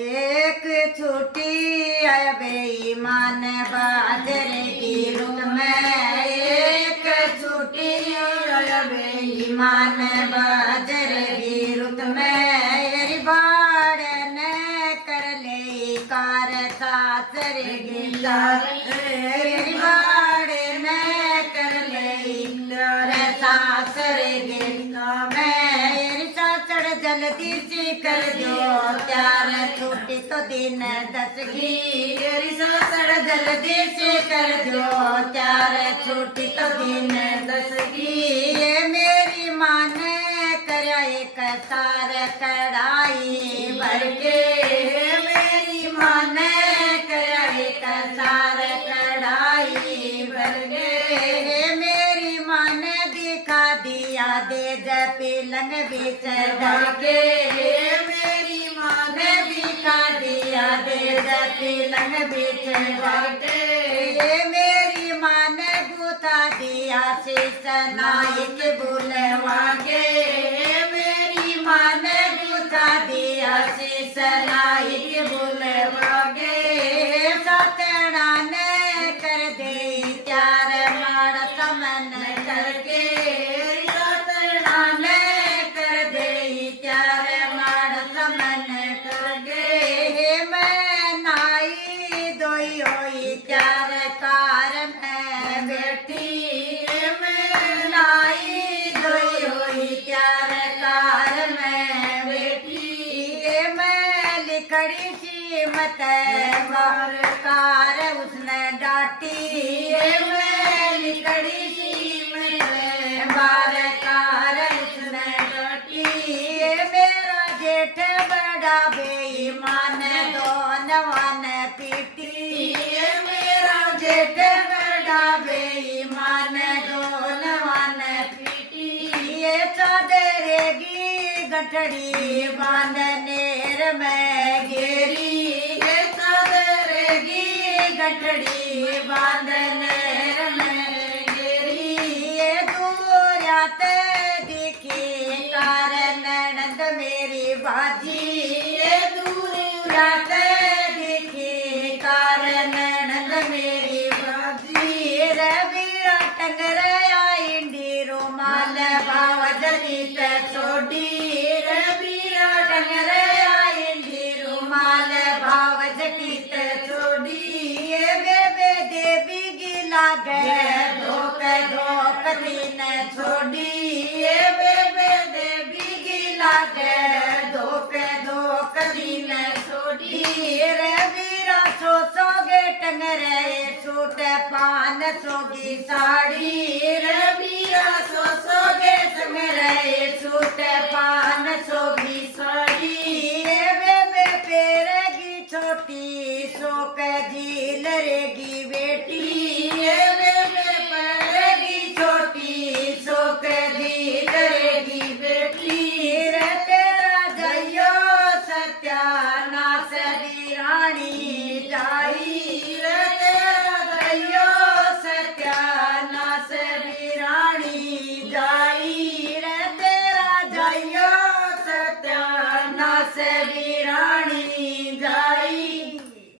एक छुट्टी है बेईमान बाजरे की रुत में, एक छुट्टी है बेईमान बाजरे की रुत में। बाड़ ने कर ले कार सासर गिलार, बाड़ ने कर ले कार सासर गिला में। सासर जल्दी सी कर दो त्यार, छुट्टी तो दिन 10 की। सासर जल्दी से कर दो त्यार, छुट्टी तो दिन 10 की। ये मेरी माँ ने करया एक सार कढ़ाई भर के, मेरी माँ ने करया एक सार कढ़ाई भर के। मेरी माँ ने दिखा दिया दे पलंग बीच के, मेरी माँ ने दिखा दिया दे पलंग बीच के। मेरी माँ ने गुथा दिया शीश नायक बुलवा के, मेरी माँ ने गुथा दिया शीश नायक बुलवा के। सतना ने कर दे त्यार माड़ समन करके, सतना ने कर दे त्यार माड़ समन करके। मैं नाई दोई होई त्यार कार में बैठी, मैं नाई दोई होई त्यार कार में बैठी। मैं लिखड़ी सी मत मार कार उसने डांटी, मैं लिखड़ी सी मत मार कार उसने डांटी। मेरा जेठ बड़ा बेईमान दोनों ने पीटी, मेरा जेठ बड़ा बेईमान दोनों ने पीटी। ये चादरेगी गठड़ी बांधनेर में घेरी, ये चादरेगी गठड़ी बांधनेर में घेरी। ये दूराते दिखी कार ननद मेरी बाजी, ये दूराते दिखी कार ननद मेरी बाजी। रवीरा टंगरया इंडी रुमाल भाव जगीत छोड़ी, रवीरा टंगरया इंडी रुमाल भाव जगीत छोड़ी। ये बेबे देवी गिला गए धोक धोक दिन छोड़ी, ये बेबे देवी गिला गए धोक धोक दिन छोड़ी। रवीरा सोगे टंगरे सूट पान सोगी साड़ी, रवीरा सोगे